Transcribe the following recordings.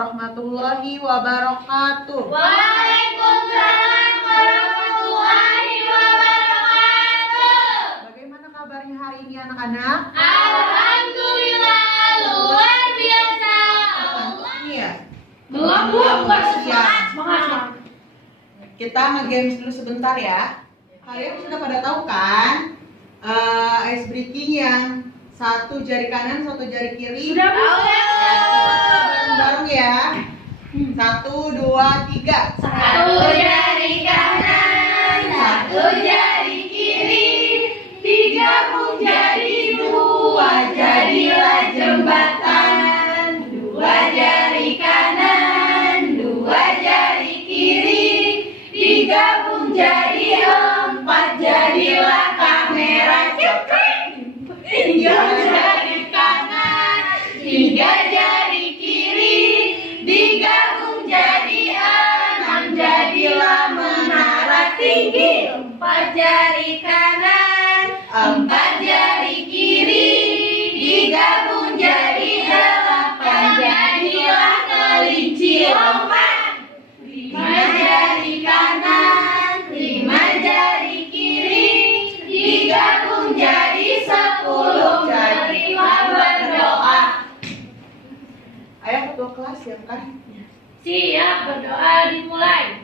warahmatullahi wabarakatuh. Waalaikumsalam warahmatullahi wabarakatuh. Bagaimana kabarnya hari ini anak-anak? Alhamdulillah luar biasa. Iya. Belum Semangat. Kita nge-games dulu sebentar ya. Kalian sudah pada tahu kan ice breaking yang satu jari kanan, satu jari kiri? Sudah tahu ya. Bareng-bareng ya. 1, 2, 3. Satu jari kanan, satu jari kiri, digabung jadi dua, jadilah jembatan. Dua jari kanan, dua jari kiri, digabung jadi 4, jadilah kamera cepet. Tiga jari kanan, tiga jari kiri, digabung jadi 6, jadilah menara tinggi. 4 jari kanan, 4 jari kiri, digabung jadi 8, jadilah kelinci lompat. 5 jari kanan, 5 jari kiri, digabung jadi 10, jadilah berdoa. Ayo ketua kelas siapkan. Siap, berdoa dimulai.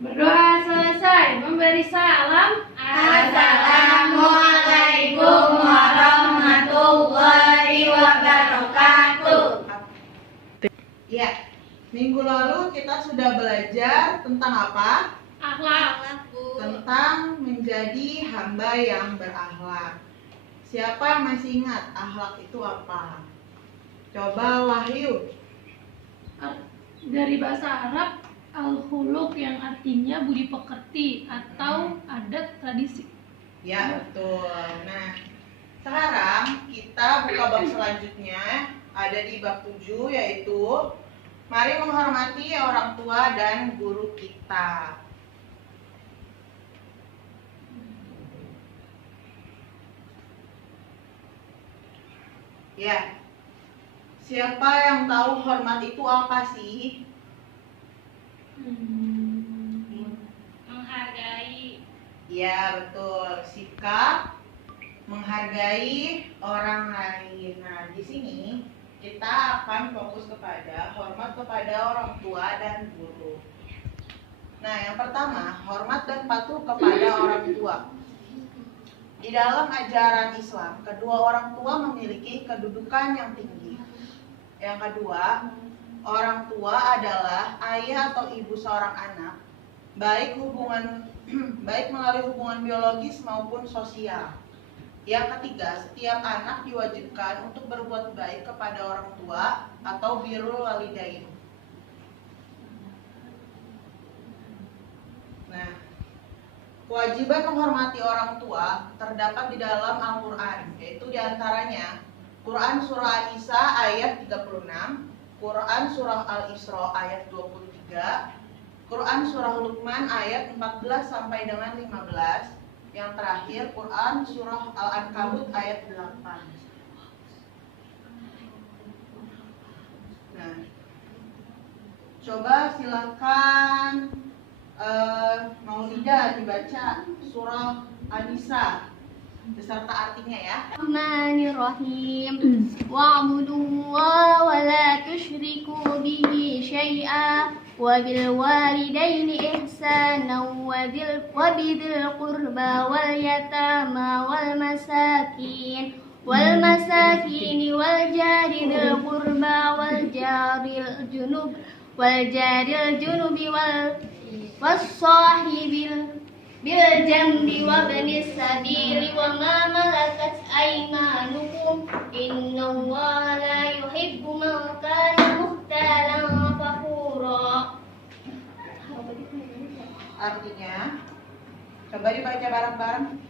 Berdoa selesai, memberi salam. Assalamualaikum warahmatullahi wabarakatuh. Ya, minggu lalu kita sudah belajar tentang apa? Akhlak. Tentang menjadi hamba yang berakhlak. Siapa yang masih ingat akhlak itu apa? Coba Wahyu. Dari bahasa Arab al-khuluq yang artinya budi pekerti atau adat tradisi. Ya, betul. Nah, sekarang kita buka bab selanjutnya, ada di bab 7, yaitu mari menghormati orang tua dan guru kita. Ya, siapa yang tahu hormat itu apa sih? Menghargai. Ya, betul. Sikap menghargai orang lain. Nah, di sini kita akan fokus kepada hormat kepada orang tua dan guru. Nah, yang pertama, hormat dan patuh kepada orang tua. Di dalam ajaran Islam, kedua orang tua memiliki kedudukan yang tinggi. Yang kedua, orang tua adalah ayah atau ibu seorang anak, baik melalui hubungan biologis maupun sosial. Yang ketiga, setiap anak diwajibkan untuk berbuat baik kepada orang tua atau birrul walidain. Nah, kewajiban menghormati orang tua terdapat di dalam Al-Quran, yaitu diantaranya Quran Surah An-Nisa ayat 36, Quran Surah Al-Isra ayat 23, Quran Surah Luqman ayat 14 sampai dengan 15, yang terakhir Quran Surah Al-Ankabut ayat 8. Nah, coba silakan Maulida dibaca surah An-Nisa beserta artinya ya. Bismillahirrahmanirrahim. Wa'budullaha wa la tusyriku bihi syai'a wa bil walidaini ihsanan wa bidhil qurba wal yatama wal masakin wal jari dzil qurba wal jaril junubi was sahibil bil jambi wa banis sabili wa ma malakat aymanukum innallaha la yuhibbu man kana mukhtalan fakhura. Artinya, coba dibaca bareng-bareng.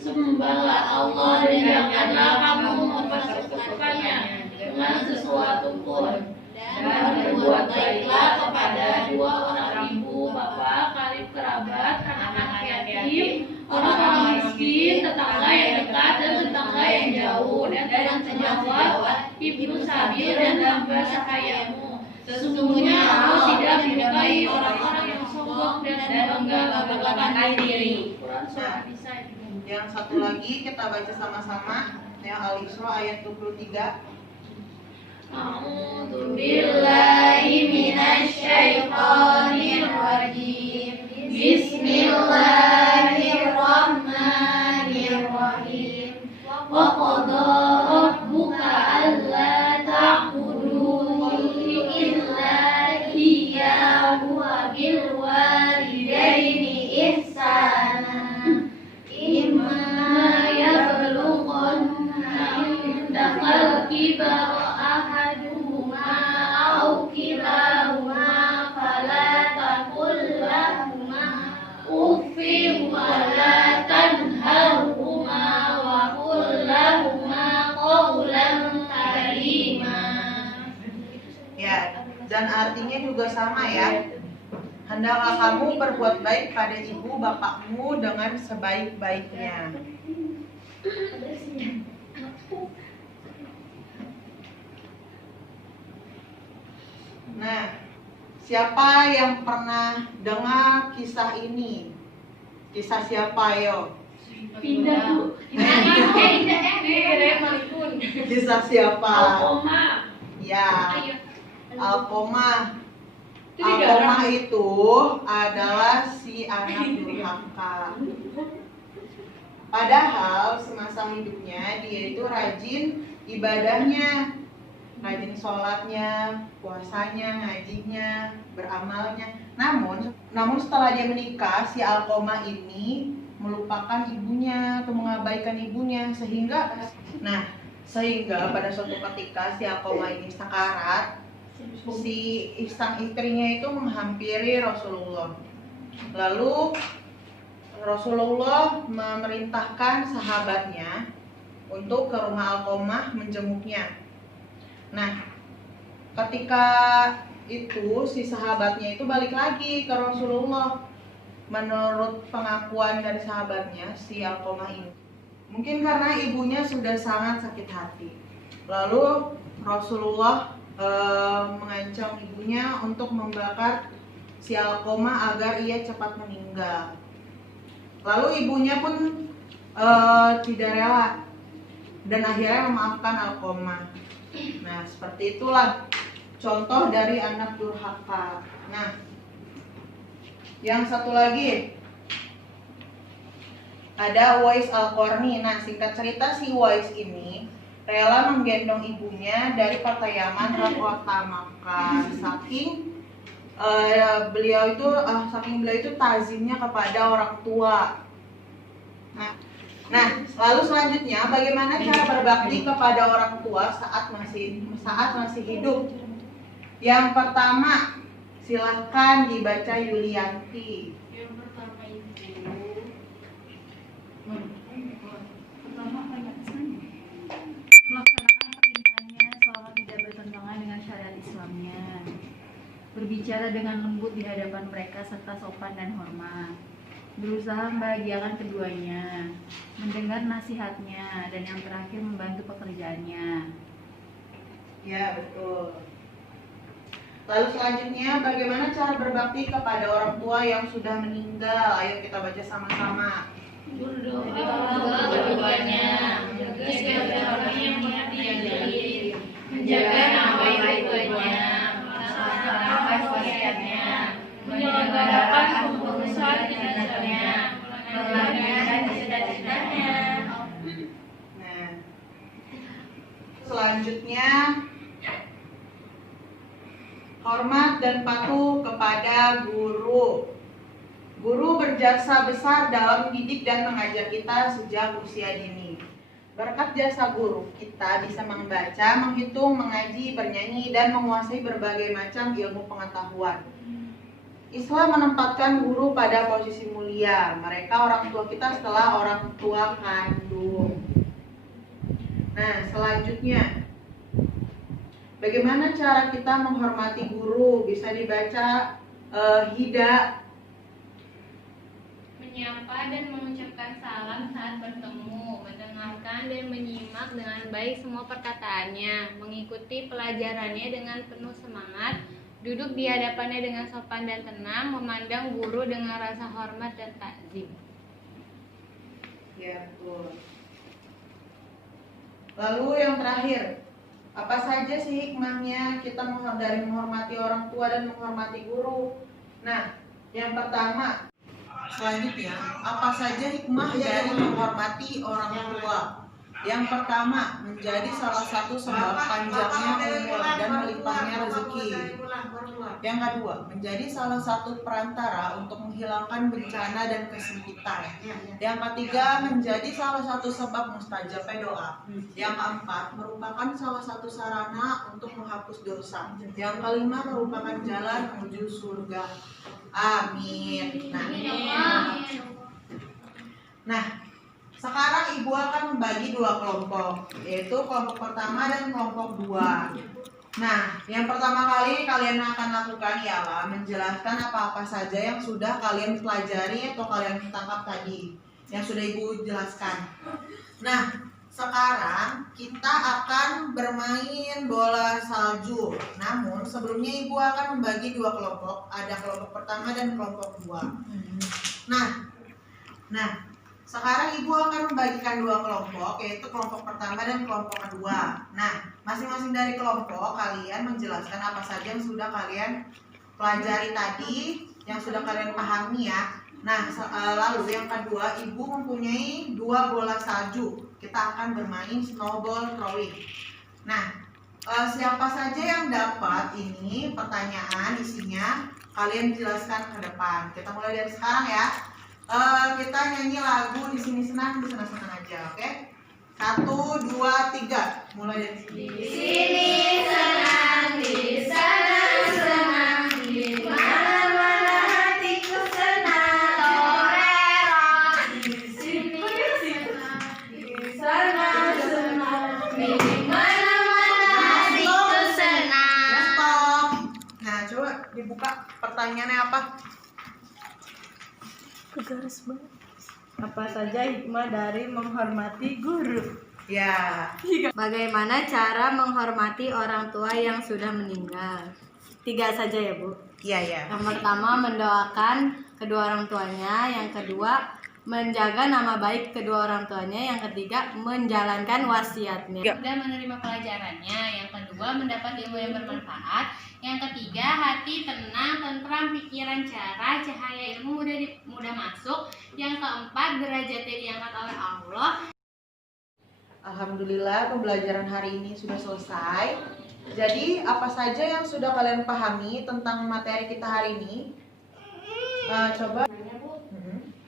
Sembahlah Allah dan janganlah kamu mempersekutukannya dengan sesuatu pun. Dan berbuat baiklah kepada dua orang ibu, bapak, karib kerabat, anak-anak yatim, orang-orang miskin, tetangga yang dekat dan tetangga yang jauh, dan sejawat Ibnu Sabil dan hamba sahayamu. Sesungguhnya Allah tidak menyukai orang-orang yang sombong dan bangga membanggakan diri. Quran surah An-Nisa. Yang satu lagi kita baca sama-sama, ya, Al-Isra ayat 23. A'udzu billahi minasyaitonir rajim. Bismillahirrahmanirrahim. Wa qada rabbuka alla ta'budu illa iyyahu wa bil walidaini ihsana. Imma yablughanna indakal kibara ahaduhuma aw kilahuma fala taqul lahuma uffin wa la tanharhuma wa qul lahuma qawlan karima. Ya, dan artinya juga sama ya. Hendaklah kamu berbuat baik pada ibu bapakmu dengan sebaik-baiknya. Nah, siapa yang pernah dengar kisah ini? Kisah siapa, yo? Pindah Bu. Kisah siapa? Alqomah. Ya, Alqomah. Alqomah itu adalah si anak durhaka. Padahal semasa hidupnya dia itu rajin ibadahnya, rajin sholatnya, puasanya, ngajinya, beramalnya. Namun setelah dia menikah, si Alqomah ini melupakan ibunya atau mengabaikan ibunya sehingga pada suatu ketika si Alqomah ini sekarat, si sang istrinya itu menghampiri Rasulullah. Lalu Rasulullah memerintahkan sahabatnya untuk ke rumah Alqomah menjenguknya. Nah, ketika itu si sahabatnya itu balik lagi ke Rasulullah. Menurut pengakuan dari sahabatnya, si Alqomah ini mungkin karena ibunya sudah sangat sakit hati. Lalu Rasulullah mengancam ibunya untuk membakar si Alqomah agar ia cepat meninggal. Lalu ibunya pun tidak rela dan akhirnya memaafkan Alqomah. Nah, seperti itulah contoh dari anak durhaka. Nah, yang satu lagi ada Uwais Al-Qarni. Nah, singkat cerita si Uwais ini rela menggendong ibunya dari kota Yaman ke kota Makkah. Saking beliau itu tazimnya kepada orang tua. Nah, lalu selanjutnya bagaimana cara berbakti kepada orang tua saat masih hidup? Yang pertama, silahkan dibaca Yulianti. Yang pertama itu melaksanakan perintahnya selama tidak bertentangan dengan syariat Islamnya, berbicara dengan lembut di hadapan mereka serta sopan dan hormat, berusaha membahagiakan keduanya, mendengar nasihatnya, dan yang terakhir membantu pekerjaannya. Ya, betul. Lalu selanjutnya bagaimana cara berbakti kepada orang tua yang sudah meninggal? Ayo kita baca sama-sama. berdoa keduanya, jaga segala orang yang mati yang dari, menjaga nama baik tuanya, melaksanakan wasiatnya, menyelenggarakan kepengurusan jenazahnya, melaksanakan cita-citanya. Nah, selanjutnya hormat dan patuh kepada guru. Guru berjasa besar dalam mendidik dan mengajar kita sejak usia dini. Berkat jasa guru, kita bisa membaca, menghitung, mengaji, bernyanyi, dan menguasai berbagai macam ilmu pengetahuan. Islam menempatkan guru pada posisi mulia. Mereka orang tua kita setelah orang tua kandung. Nah, selanjutnya bagaimana cara kita menghormati guru? Bisa dibaca Hida. Menyapa dan mengucapkan salam saat bertemu, mendengarkan mendengarkan dan menyimak dengan baik semua perkataannya, mengikuti pelajarannya dengan penuh semangat, duduk di hadapannya dengan sopan dan tenang, memandang guru dengan rasa hormat dan takzim. Ya, betul. Lalu yang terakhir, apa saja sih hikmahnya kita dari menghormati orang tua dan menghormati guru? Nah, yang pertama, selanjutnya, apa saja hikmah dari menghormati orang tua? Yang pertama, menjadi salah satu sebab panjangnya umur dan melimpahnya rezeki. Yang kedua, menjadi salah satu perantara untuk menghilangkan bencana dan kesempitan. Yang ketiga, menjadi salah satu sebab mustajabnya doa. Yang keempat, merupakan salah satu sarana untuk menghapus dosa. Yang kelima, merupakan jalan menuju surga. Amin. Nah, sekarang ibu akan membagi dua kelompok, yaitu kelompok pertama dan kelompok dua. Nah, yang pertama kali kalian akan lakukan ialah menjelaskan apa-apa saja yang sudah kalian pelajari atau kalian tangkap tadi, yang sudah ibu jelaskan. Nah, sekarang kita akan bermain bola salju. Namun sebelumnya ibu akan membagi dua kelompok, ada kelompok pertama dan kelompok dua. Nah, sekarang ibu akan membagikan dua kelompok, yaitu kelompok pertama dan kelompok kedua. Nah, masing-masing dari kelompok kalian menjelaskan apa saja yang sudah kalian pelajari tadi, yang sudah kalian pahami ya. Nah, lalu yang kedua, ibu mempunyai dua bola salju. Kita akan bermain snowball throwing. Nah, siapa saja yang dapat ini pertanyaan isinya, kalian jelaskan ke depan. Kita mulai dari sekarang ya. Kita nyanyi lagu Di Sini Senang, di Sana Senang aja, oke? 1, 2, 3. Mulai dari sini. Di sini senang, di sana senang, di mana-mana hatiku senang. Torero. Di sini senang, di sana senang, di mana-mana hatiku senang. Stop. Nah, coba dibuka pertanyaannya apa? Apa saja hikmah dari menghormati guru? Ya. Bagaimana cara menghormati orang tua yang sudah meninggal? 3 saja ya, Bu. Iya. Yang pertama, mendoakan kedua orang tuanya. Yang kedua, menjaga nama baik kedua orang tuanya. Yang ketiga, menjalankan wasiatnya. Sudah menerima pelajarannya. Yang kedua, mendapat ilmu yang bermanfaat. Yang ketiga, hati tenang, tentram, pikiran cerah, cahaya ilmu mudah masuk. Yang keempat, derajatnya diangkat oleh Allah. Alhamdulillah pembelajaran hari ini sudah selesai. Jadi apa saja yang sudah kalian pahami tentang materi kita hari ini? Coba.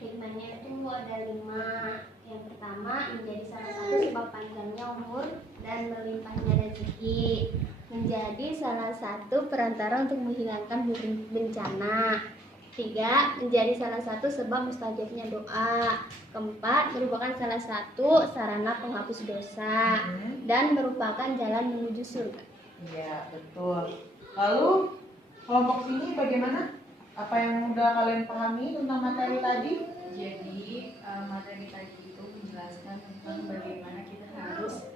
Hikmahnya itu ada 5. Yang pertama, menjadi salah satu sebab panjangnya umur dan melimpahnya rezeki. Menjadi salah satu perantara untuk menghilangkan bencana. 3, menjadi salah satu sebab mustajabnya doa. 4, merupakan salah satu sarana penghapus dosa. Dan merupakan jalan menuju surga. Iya, betul. Lalu kelompok sini bagaimana? Apa yang udah kalian pahami tentang materi tadi? Jadi materi tadi itu menjelaskan tentang bagaimana kita harus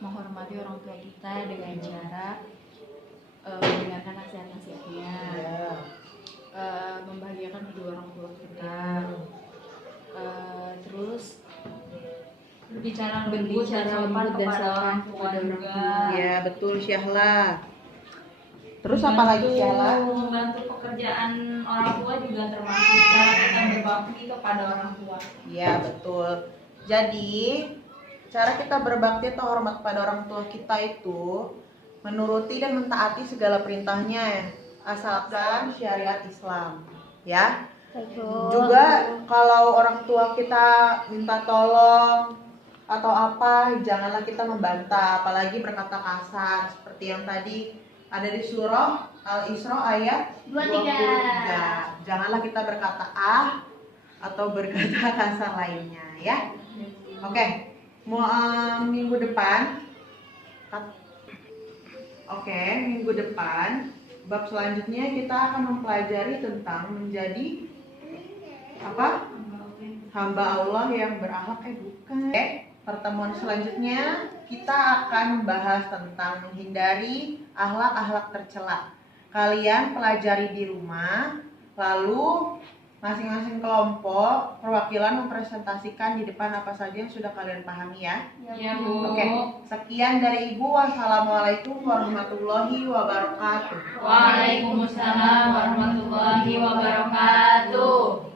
menghormati orang tua kita dengan cara mendengarkan nasihat-nasihatnya, membahagiakan kedua orang tua kita, terus berbicara lembut dan sopan kepada orang tua juga. Ya, betul Syahla. Terus apa lagi Syahla? Membantu pekerjaan orang tua juga termasuk cara kita berbakti kepada orang tua. Iya, betul. Jadi cara kita berbakti atau hormat pada orang tua kita itu menuruti dan mentaati segala perintahnya asalkan syariat Islam, ya. Juga kalau orang tua kita minta tolong atau apa, janganlah kita membantah, apalagi berkata kasar seperti yang tadi ada di surah Al-Isra ayat 23. Janganlah kita berkata atau berkata kasar lainnya, ya. Oke. Minggu depan minggu depan bab selanjutnya kita akan mempelajari tentang menjadi apa? Hamba Allah yang berakhlak bukan. pertemuan selanjutnya kita akan membahas tentang menghindari akhlak-akhlak tercela. Kalian pelajari di rumah, lalu masing-masing kelompok perwakilan mempresentasikan di depan apa saja yang sudah kalian pahami ya. Ya, Bu. Oke, sekian dari Ibu. Wassalamualaikum warahmatullahi wabarakatuh. Waalaikumsalam warahmatullahi wabarakatuh.